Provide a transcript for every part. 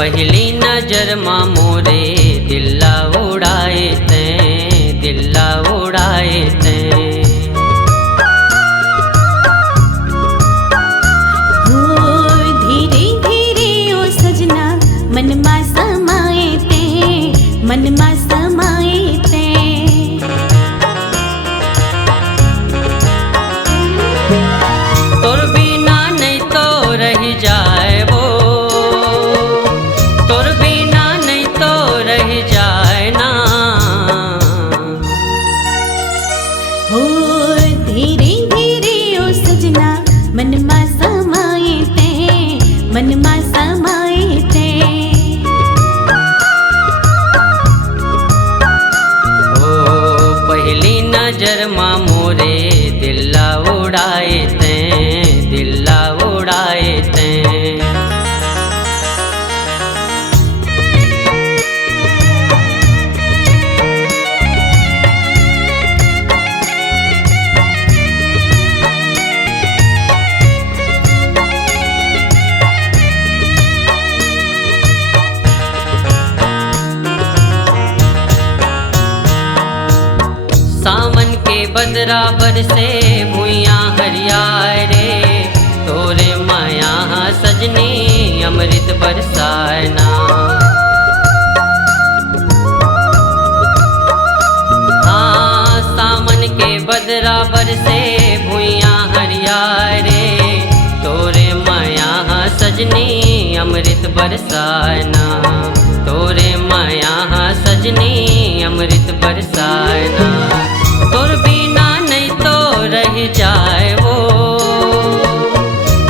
पहली नजर मां मोरे दिल्ला उड़ाए तैं, दिल्ला उड़ाए तैं। हो धीरे धीरे ओ सजना मन मा समाए तैं, मन मा समाए तैं। तोर बिना नहीं तो रह जाए वो, तोर बिना नहीं तो रह जाए ना। हो धीरे धीरे ओ सजना मन मा समाए तैं, मन मा समाए तैं। ओ पहली नजर मां मोरे दिल्ला उड़ाए तैं, दिल्ला उड़ाए तैं। सावन के बदरा बरसे भुइयाँ हरियाए रे, तोरे माया सजनी अमृत बरसाए ना। हाँ सावन के बदरा बरसे भुइयाँ हरियाए रे, तोरे माया सजनी अमृत बरसाए ना। तोरे माया सजनी अमृत बरसाए ना। तोर बिना नहीं तो रह जाए वो,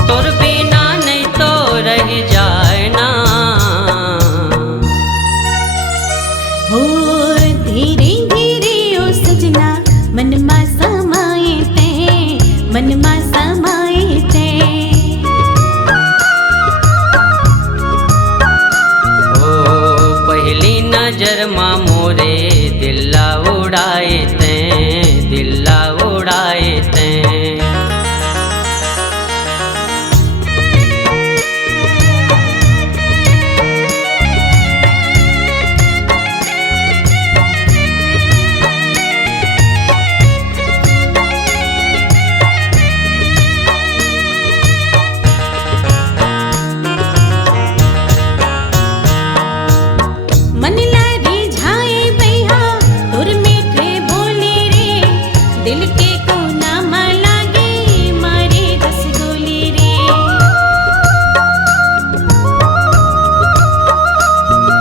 तोर बिना नहीं तो रह जाए ना। हो धीरे धीरे ओ सजना मन मा समाए तैं, मन मा समाए तैं। ओ पहली नजर मां मोरे दिल्ला उड़ाए तैं, दिल्ला उड़ाए तैं। मन लारी झाए बैहा तोर मीठे बोले रे, दिल के कोना मा लागे मारे रसगोले रे।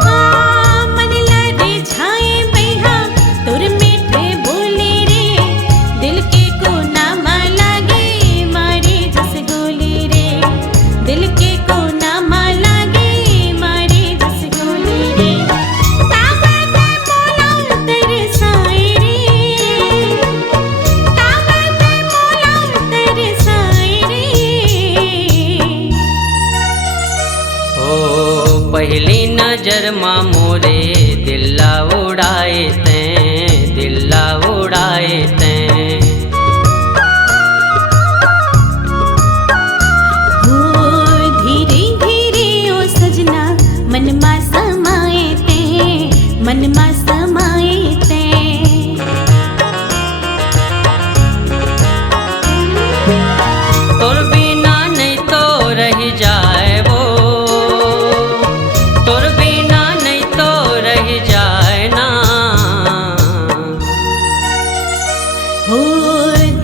हाँ मन लारी झाए बैहा तोर मीठे बोले रे, दिल के कोना मा लागे मारे रसगोले रे। दिल के कोना मा लागे मारे रसगोले रे। पहली नजर मां मोरे दिल्ला उड़ाए तैं, दिल्ला उड़ाए तैं। हो धीरे धीरे ओ सजना मन मा समाए तैं, मन मा समाए तैं। तोर बिना नहीं तो रह जाए वो, तोर बिना नहीं तो रह जाए ना। हो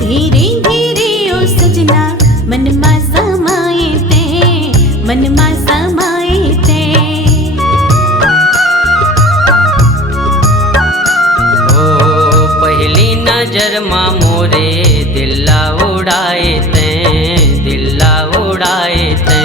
धीरे धीरे ओ सजना मन मा समाए तैं, मन मा समाए तैं। ओ पहली नजर मां मोरे दिल्ला उड़ाए तैं, दिल्ला उड़ाए तैं।